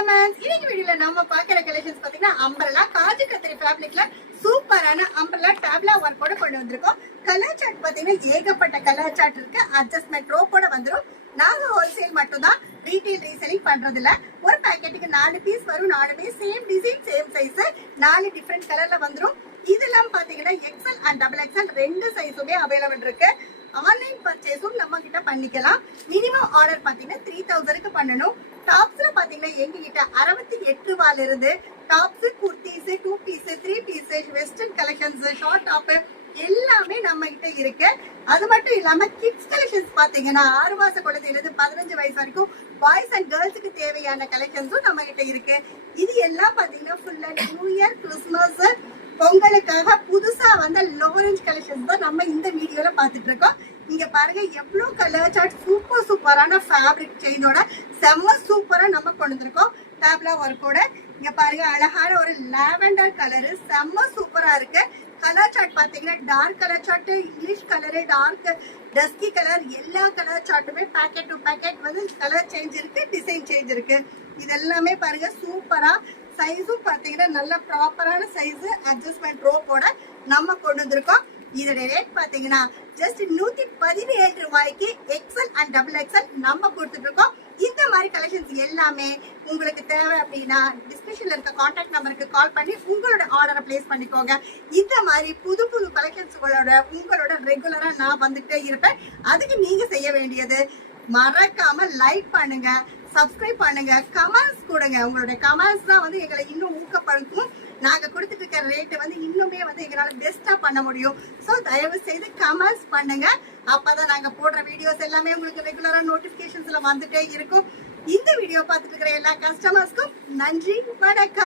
Customers, இன்னைக்கு வீடியோல நம்ம பாக்குற கலெக்ஷன்ஸ் பாத்தீங்கன்னா அம்பரலா காஜு கத்திரி ஃபேப்ரிக்ல சூப்பரான அம்பரலா டேப்லா ஒர்க்கோட கொண்டு வந்திருக்கோம். கலர் சார்ட் பாத்தீங்கன்னா ஏகப்பட்ட கலர் சார்ட் இருக்கு. அட்ஜஸ்ட்மெண்ட் ரோப்போட வந்துரும். நாங்க ஹோல்சேல் மட்டும் தான், ரீட்டைல் ரீசெல்லிங் பண்றது இல்ல. ஒரு பாக்கெட்டுக்கு 4 பீஸ் வரும். 4மே same design same size, 4 different கலர்ல வந்துரும். இதெல்லாம் பாத்தீங்கன்னா எக்ஸ்எல் அண்ட் டபுள் எக்ஸ்எல் 2 சைஸுமே அவைலபிள் இருக்கு. ஆன்லைன் பர்ச்சேஸும் நம்ம கிட்ட பண்ணிக்கலாம். மினிமம் ஆர்டர் பாத்தீங்கன்னா 3000க்கு பண்ணணும். டாப்ஸ்ல பாத்தீங்கன்னா எங்க கிட்ட 68 ரூபாயில இருந்து tops, kurtis, 2 piece, 3 piece, western collections, short top எல்லாமே நம்ம கிட்ட இருக்கு. அது மட்டும் இல்லாம கிட்ஸ் கலெக்ஷன்ஸ் பாத்தீங்கன்னா 6 மாச குழந்தையிலிருந்து 15 வயசு வரைக்கும் பாய்ஸ் அண்ட் கேர்ள்ஸுக்கு தேவையான கலெக்ஷன்ஸும் நம்ம கிட்ட இருக்கு. இது எல்லாம் பாத்தீங்கன்னா full and new year, Christmas, பொங்கலுக்காக புதுசா வந்த லோ ரேஞ்ச் கலெக்ஷன்ஸ் தான் நம்ம இந்த வீடியோல பாத்துட்டு இருக்கோம். இங்க பாருங்க எவ்வளவு கலர் சார்ட், சூப்பரான ஃபேப்ரிக் செயினோட செம்ம சூப்பரா நம்ம கொண்டு வந்திருக்கோம். டேப்லா ஒர்க்கோட இங்க பாருங்க அழகான ஒரு லாவெண்டர் கலரு செம்ம சூப்பரா இருக்கு. கலர் சார்ட் பாத்தீங்கன்னா dark colour chart, English colour, dark dusky colour, எல்லா கலர் சார்ட்டுமே பேக்கெட் டு பேக்கெட் வந்து கலர் சேஞ்ச் இருக்கு, டிசைன் சேஞ்ச் இருக்கு. இது எல்லாமே பாருங்க சூப்பரா. சைஸும் பாத்தீங்கன்னா நல்ல ப்ராப்பரான சைஸ், அட்ஜஸ்ட்மெண்ட் ரோப்போட நம்ம கொண்டு வந்திருக்கோம். இதோட ரேட் பாத்தீங்கன்னா ஜஸ்ட் 117 ரூபாய்க்கு எக்ஸ்எல் அண்ட் டபுள் எக்ஸ்எல் நம்ம கொடுத்துட்டு இருக்கோம். இந்த மாதிரி கலெக்ஷன்ஸ் எல்லாமே உங்களுக்கு தேவை அப்படின்னா டிஸ்கிரிப்ஷன்ல இருக்க கான்டாக்ட் நம்பருக்கு கால் பண்ணி உங்களோட ஆர்டரை பிளேஸ் பண்ணிக்கோங்க. இந்த மாதிரி புது கலெக்ஷன்ஸ்களோட உங்களோட ரெகுலரா நான் வந்துட்டே இருப்பேன். அதுக்கு நீங்க செய்ய வேண்டியது மறக்காம லைக் பண்ணுங்க, சப்ஸ்கிரைப் பண்ணுங்க, கமெண்ட்ஸ் கொடுங்க. உங்களுடைய கமெண்ட்ஸ் தான் வந்து எங்களை இன்னும் ஊக்கப்படுத்தும். நாங்க கொடுத்துட்டு இருக்க ரேட்டை வந்து இன்னுமே வந்து எங்களால பெஸ்டா பண்ண முடியும். ஸோ தயவு செய்து கமெண்ட்ஸ் பண்ணுங்க. அப்பதான் நாங்க போடுற வீடியோஸ் எல்லாமே உங்களுக்கு ரெகுலரா நோட்டிபிகேஷன்ஸ்ல வந்துட்டே இருக்கும். இந்த வீடியோ பார்த்துட்டு இருக்கிற எல்லா கஸ்டமர்ஸ்க்கும் நன்றி, வணக்கம்.